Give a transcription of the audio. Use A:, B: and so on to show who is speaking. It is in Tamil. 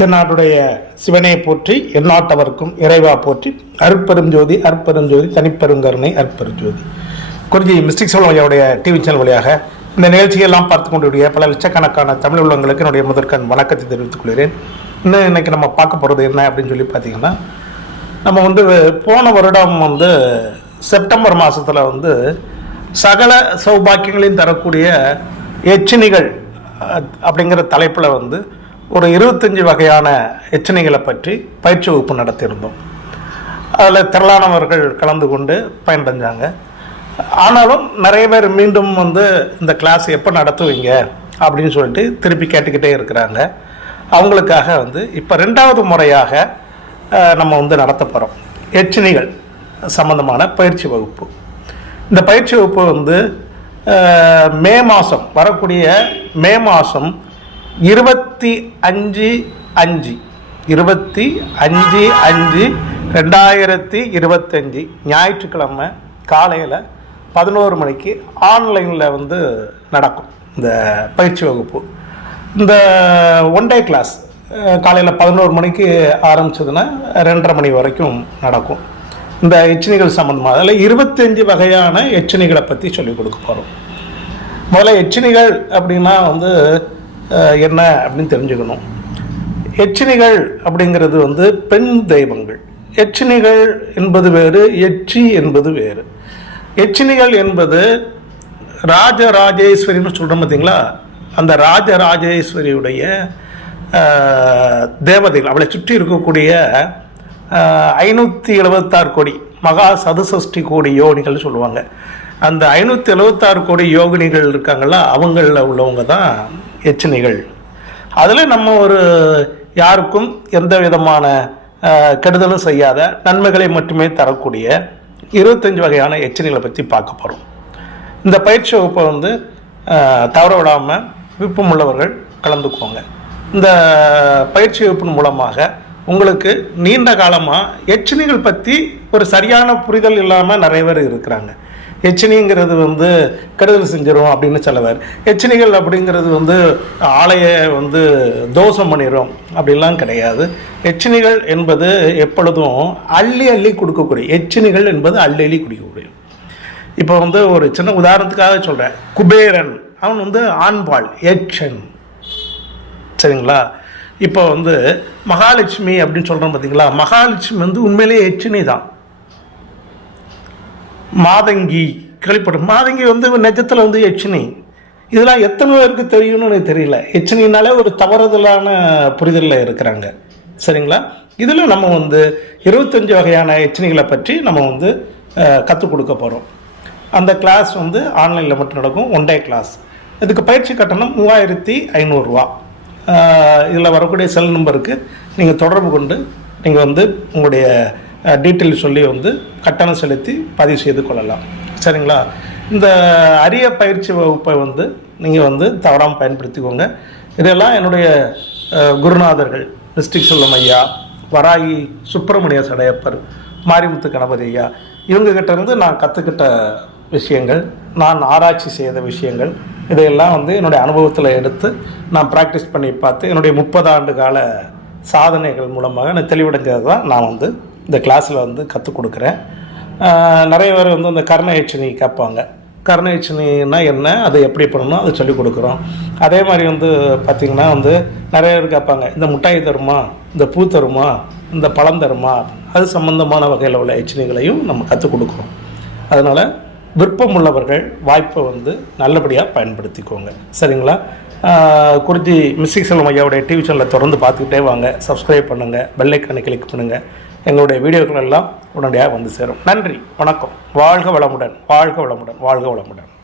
A: தென்னாட்டுடைய சிவனை போற்றி எந்நாட்டவர்க்கும் இறைவா போற்றி அருட்பெரும் ஜோதி ஜோதி தனிப்பெருங்கருணை அற்பெருஞ்சோதி ஜோதி. குறிஞ்சி மிஸ்டிக் சோழவையாவுடைய டிவி சேனல் வழியாக இந்த நிகழ்ச்சியெல்லாம் பார்த்து கொண்டிருக்கிற பல லட்சக்கணக்கான தமிழ் உள்ளங்களுக்கு என்னுடைய முதற்கண் வணக்கத்தை தெரிவித்துக் கொள்கிறேன். இன்னும் இன்றைக்கி நம்ம பார்க்க போகிறது என்ன அப்படின்னு சொல்லி பார்த்தீங்கன்னா நம்ம வந்து போன வருடம் வந்து செப்டம்பர் மாதத்தில் வந்து சகல சௌபாக்கியங்களையும் தரக்கூடிய எச்சினிகள் அப்படிங்கிற தலைப்பில் வந்து ஒரு இருபத்தஞ்சி வகையான எச்சனைகளை பற்றி பயிற்சி வகுப்பு நடத்தியிருந்தோம். அதில் திரளானவர்கள் கலந்து கொண்டு பயனடைஞ்சாங்க. ஆனாலும் நிறைய பேர் மீண்டும் வந்து இந்த கிளாஸ் எப்போ நடத்துவீங்க? அப்படின்னு சொல்லிட்டு திருப்பி கேட்டுக்கிட்டே இருக்கிறாங்க. அவங்களுக்காக வந்து இப்போ ரெண்டாவது முறையாக நம்ம வந்து நடத்த போகிறோம் எச்சினிகள் சம்பந்தமான பயிற்சி வகுப்பு. இந்த பயிற்சி வகுப்பு வந்து மே மாதம் வரக்கூடிய மே மாதம் இருபத்தி அஞ்சு அஞ்சு. இருபத்தி அஞ்சு அஞ்சு ரெண்டாயிரத்தி இருபத்தஞ்சி. ஞாயிற்றுக்கிழமை காலையில் பதினோரு மணிக்கு ஆன்லைனில் வந்து நடக்கும் இந்த பயிற்சி வகுப்பு. இந்த ஒன் டே கிளாஸ் காலையில் பதினோரு மணிக்கு ஆரம்பிச்சதுன்னா ரெண்டரை மணி வரைக்கும் நடக்கும். இந்த எச்சினிகள் சம்மந்தமாக அதில் இருபத்தஞ்சி வகையான எச்சினிகளை பற்றி சொல்லிக் கொடுக்க போகிறோம் முதல்ல எச்சினிகள் அப்படின்னா வந்து என்ன அப்படின்னு தெரிஞ்சுக்கணும். எச்சினிகள் அப்படிங்கிறது வந்து பெண் தெய்வங்கள். எச்சினிகள் என்பது வேறு எச்சி என்பது வேறு. எச்சினிகள் என்பது ராஜராஜேஸ்வரின்னு சொல்கிறோம் பார்த்தீங்களா அந்த ராஜராஜேஸ்வரியுடைய தேவதைகள். அவளை சுற்றி இருக்கக்கூடிய ஐநூற்றி எழுபத்தாறு கோடி மகா சதுசஷ்டி கோடி யோகினிகள் சொல்லுவாங்க. அந்த ஐநூற்றி எழுபத்தாறு கோடி யோகினிகள் இருக்காங்களா அவங்களில் உள்ளவங்க தான் எச்சனைகள். அதில் நம்ம ஒரு யாருக்கும் எந்த விதமான கெடுதலும் செய்யாத நன்மைகளை மட்டுமே தரக்கூடிய இருபத்தஞ்சு வகையான எச்சனைகளை பற்றி பார்க்க போகிறோம் இந்த பயிற்சி வகுப்பை வந்து தவற விடாமல் விருப்பமுள்ளவர்கள் கலந்துக்குவாங்க இந்த பயிற்சி வகுப்பின் மூலமாக உங்களுக்கு நீண்ட காலமாக எச்சனைகள் பற்றி ஒரு சரியான புரிதல் இல்லாமல் நிறைய பேர் இருக்கிறாங்க. எச்சினிங்கிறது வந்து கெடுதல் செஞ்சிடும் அப்படின்னு சொல்லுவார். எச்சினிகள் அப்படிங்கிறது வந்து ஆலையை வந்து தோஷம் பண்ணிடும் அப்படிலாம் கிடையாது. எச்சினிகள் என்பது எப்பொழுதும் அள்ளி அள்ளி கொடுக்கக்கூடிய எச்சினிகள் என்பது அள்ளி அள்ளி குடிக்கக்கூடிய இப்போ வந்து ஒரு சின்ன உதாரணத்துக்காக சொல்கிறேன் குபேரன் அவன் வந்து ஆண்பால் எச்சன். சரிங்களா? இப்போ வந்து மகாலட்சுமி அப்படின்னு சொல்கிறோம் பார்த்தீங்களா மகாலட்சுமி வந்து உண்மையிலேயே எச்சினி தான் மாதங்கி கேள்விப்படும் மாதங்கி வந்து நெஜத்தில் வந்து எச்சினி. இதெல்லாம் எத்தனை பேருக்கு தெரியும்னு எனக்கு தெரியல. எச்சினினாலே ஒரு தவறுதலான புரிதலில் இருக்கிறாங்க. சரிங்களா? இதில் நம்ம வந்து இருபத்தஞ்சி வகையான எச்சினிகளை பற்றி நம்ம வந்து கற்றுக் கொடுக்க போகிறோம் அந்த கிளாஸ் வந்து ஆன்லைனில் மட்டும் நடக்கும். ஒன் டே கிளாஸ் இதுக்கு பயிற்சி கட்டணம் மூவாயிரத்தி ஐநூறுரூவா இதில் வரக்கூடிய செல் நம்பருக்கு நீங்கள் தொடர்பு கொண்டு நீங்கள் வந்து உங்களுடைய டீட்டெயில் சொல்லி வந்து கட்டணம் செலுத்தி பதிவு செய்து கொள்ளலாம். சரிங்களா? இந்த அரிய பயிற்சி வகுப்பை வந்து நீங்கள் வந்து தவறாமல் பயன்படுத்திக்கோங்க. இதெல்லாம் என்னுடைய குருநாதர்கள் டிஸ்ட்ரிக் செல்லம் ஐயா வராகி சுப்பிரமணிய சடையப்பர் மாரிமுத்து கணபதி ஐயா இவங்ககிட்டேருந்து நான் கற்றுக்கிட்ட விஷயங்கள் நான் ஆராய்ச்சி செய்த விஷயங்கள் இதையெல்லாம் வந்து என்னுடைய அனுபவத்தில் எடுத்து நான் ப்ராக்டிஸ் பண்ணி பார்த்து என்னுடைய முப்பது ஆண்டு கால சாதனைகள் மூலமாக நான் தெளிவடைஞ்சது தான் நான் வந்து இந்த கிளாஸில் வந்து கற்றுக் கொடுக்குறேன். நிறைய பேர் வந்து இந்த கர்ண எச்சினி கேட்பாங்க. கர்ண எச்சினின்னா என்ன? அதை எப்படி பண்ணணும்? அதை சொல்லிக் கொடுக்குறோம். அதே மாதிரி வந்து பார்த்திங்கன்னா வந்து நிறைய பேர் கேட்பாங்க இந்த மிட்டாய் தருமா? இந்த பூ தருமா? இந்த பழம் தருமா? அது சம்மந்தமான வகையில் உள்ள எச்சினிகளையும் நம்ம கற்றுக் கொடுக்குறோம். அதனால் விருப்பம் உள்ளவர்கள் வாய்ப்பை வந்து நல்லபடியாக பயன்படுத்திக்கோங்க. சரிங்களா? குறிஞ்சி மிஸ்ஸிக் செல்வம் ஐயாவுடைய டிவி சேனலை தொடர்ந்து பார்த்துக்கிட்டே வாங்க. சப்ஸ்கிரைப் பண்ணுங்கள் பெல்லைக்கானை கிளிக் பண்ணுங்கள் எங்களுடைய வீடியோக்கள் எல்லாம் உடனடியாக வந்து சேரும். நன்றி. வணக்கம். வாழ்க வளமுடன். வாழ்க வளமுடன். வாழ்க வளமுடன்.